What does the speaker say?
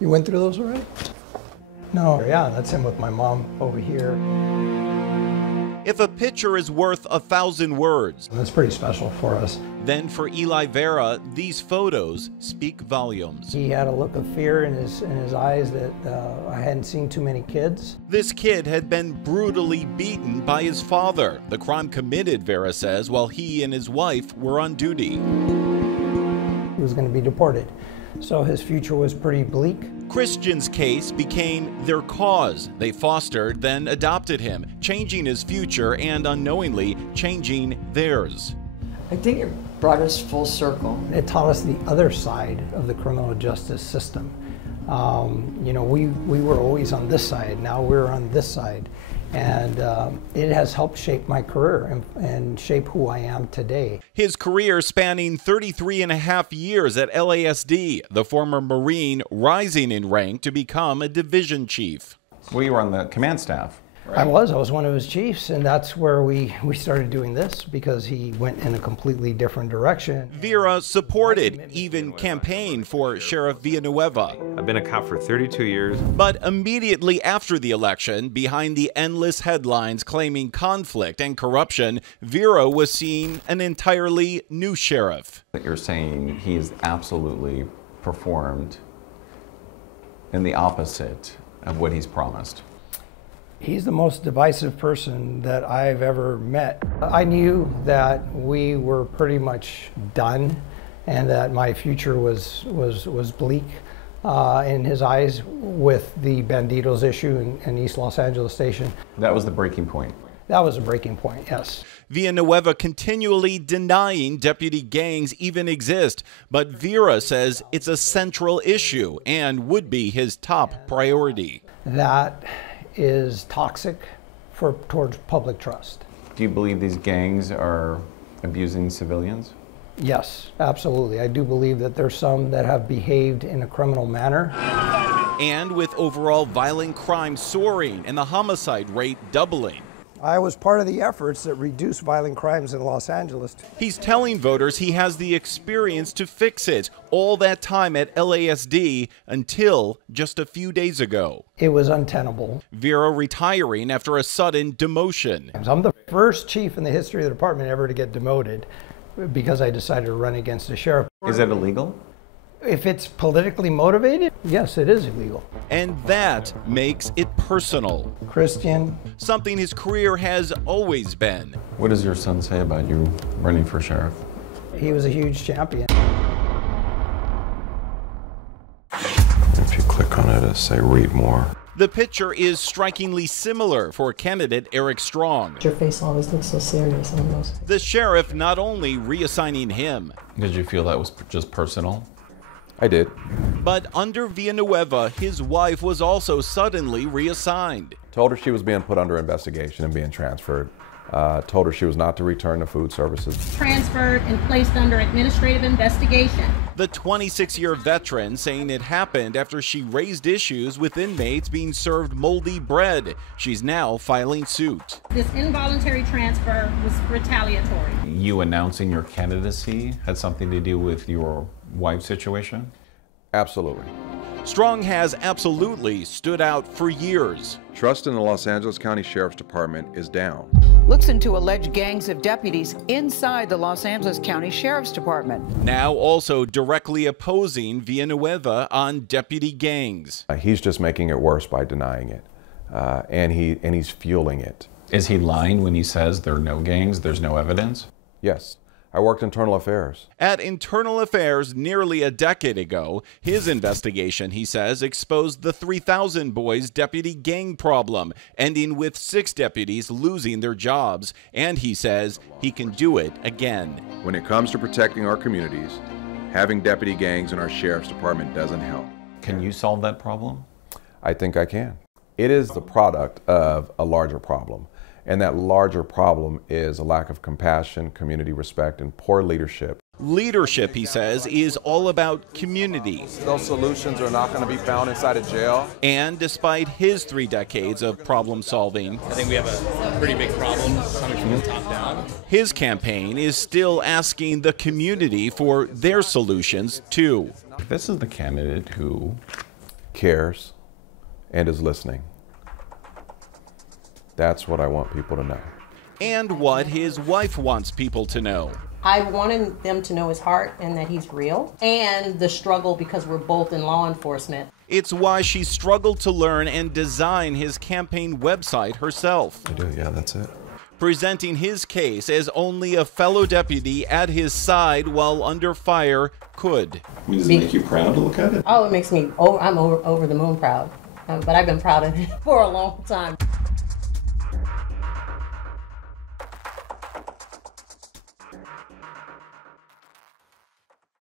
You went through those already? No, yeah, that's him with my mom over here. If a picture is worth 1,000 words, That's pretty special for us. then for Eli Vera, these photos speak volumes. He had a look of fear in his eyes that I hadn't seen too many kids. This kid had been brutally beaten by his father. The crime committed, Vera says, while he and his wife were on duty. He was going to be deported, so his future was pretty bleak. Christian's case became their cause. They fostered, then adopted him, changing his future and unknowingly changing theirs. I think it brought us full circle. It taught us the other side of the criminal justice system. You know, we were always on this side, now we're on this side. And it has helped shape my career and shape who I am today. His career spanning 33 and a half years at LASD, the former Marine rising in rank to become a division chief. Well, you were on the command staff. Right? I was one of his chiefs, and that's where we started doing this because he went in a completely different direction. Vera supported, even campaigned for Sheriff Villanueva. I've been a cop for 32 years. But immediately after the election, behind the endless headlines claiming conflict and corruption, Vera was seeing an entirely new sheriff. You're saying he's absolutely performed in the opposite of what he's promised. He's the most divisive person that I've ever met. I knew that we were pretty much done and that my future was bleak in his eyes with the Banditos issue in East Los Angeles Station. That was the breaking point. That was a breaking point, yes. Villanueva continually denying deputy gangs even exist, but Vera says it's a central issue and would be his top priority. That is toxic towards public trust. Do you believe these gangs are abusing civilians? Yes, absolutely. I do believe that there's some that have behaved in a criminal manner. And with overall violent crime soaring and the homicide rate doubling. I was part of the efforts that reduced violent crimes in Los Angeles. He's telling voters he has the experience to fix it. All that time at LASD until just a few days ago. It was untenable. Vera retiring after a sudden demotion. I'm the first chief in the history of the department ever to get demoted because I decided to run against the sheriff. Is that illegal? If it's politically motivated, yes, it is illegal. And that makes it personal. Christian. Something his career has always been. What does your son say about you running for sheriff? He was a huge champion. If you click on it, it'll say read more. The picture is strikingly similar for candidate Eric Strong. Your face always looks so serious almost. The sheriff not only reassigning him. Did you feel that was just personal? I did. But under Villanueva, his wife was also suddenly reassigned. Told her she was being put under investigation and being transferred. Told her she was not to return to food services. Transferred and placed under administrative investigation. The 26-year veteran saying it happened after she raised issues with inmates being served moldy bread. She's now filing suit. This involuntary transfer was retaliatory. You announcing your candidacy had something to do with your wife's situation? Absolutely. Strong has absolutely stood out for years. Trust in the Los Angeles County Sheriff's Department is down. Looks into alleged gangs of deputies inside the Los Angeles County Sheriff's Department. Now also directly opposing Villanueva on deputy gangs. He's just making it worse by denying it, and he's fueling it. Is he lying when he says there are no gangs, there's no evidence? Yes. I worked internal affairs. At Internal Affairs nearly a decade ago, his investigation, he says, exposed the 3,000 boys deputy gang problem, ending with 6 deputies losing their jobs. And he says he can do it again. When it comes to protecting our communities, having deputy gangs in our sheriff's department doesn't help. Can you solve that problem? I think I can. It is the product of a larger problem. And that larger problem is a lack of compassion, community respect, and poor leadership. Leadership, he says, is all about community. Those solutions are not going to be found inside a jail. And despite his 3 decades of problem solving, I think we have a pretty big problem coming from the top down. His campaign is still asking the community for their solutions too. This is the candidate who cares, and is listening. That's what I want people to know. And what his wife wants people to know. I wanted them to know his heart and that he's real, and the struggle because we're both in law enforcement. It's why she struggled to learn and design his campaign website herself. I do, yeah, that's it. Presenting his case as only a fellow deputy at his side while under fire could. Does it make you proud to look at it? Oh, it makes me, I'm over the moon proud. But I've been proud of it for a long time.